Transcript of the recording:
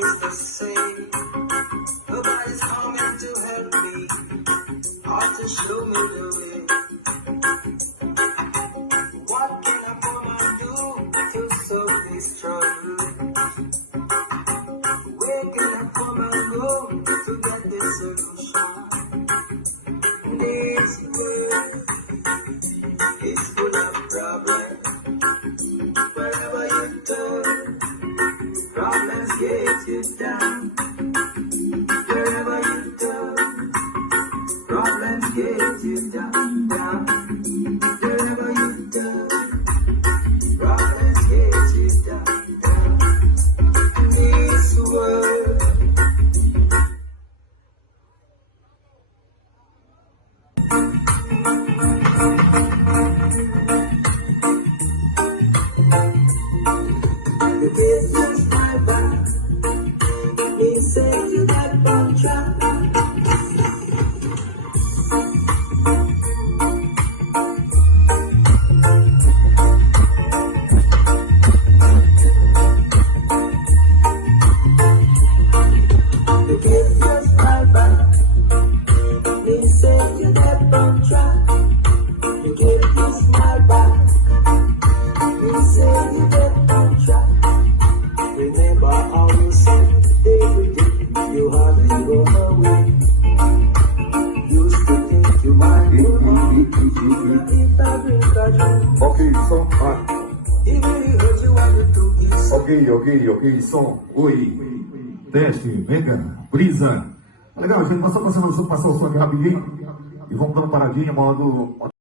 is the same. Nobody's coming to help me or to show me the way. What can a woman do to solve this trouble? Where can a woman go to get the solution? This world is full of problems. Wherever you turn, problems get you down. Wherever you turn, problems get you down, down. Wherever you turn, problems get you down, down. This world. The business my back. He said you got on track. The business my back. He said you got on track. The business my back. He said you got on track. Remember how you said every day you had to go away. Used to think you might be Okay, som. even you heard you wanted to kiss. Ok, som. Oi. Teste, vem cá. Brisa. Legal, a gente passou o som aqui rapidinho. E vamos dar uma paradinha, modo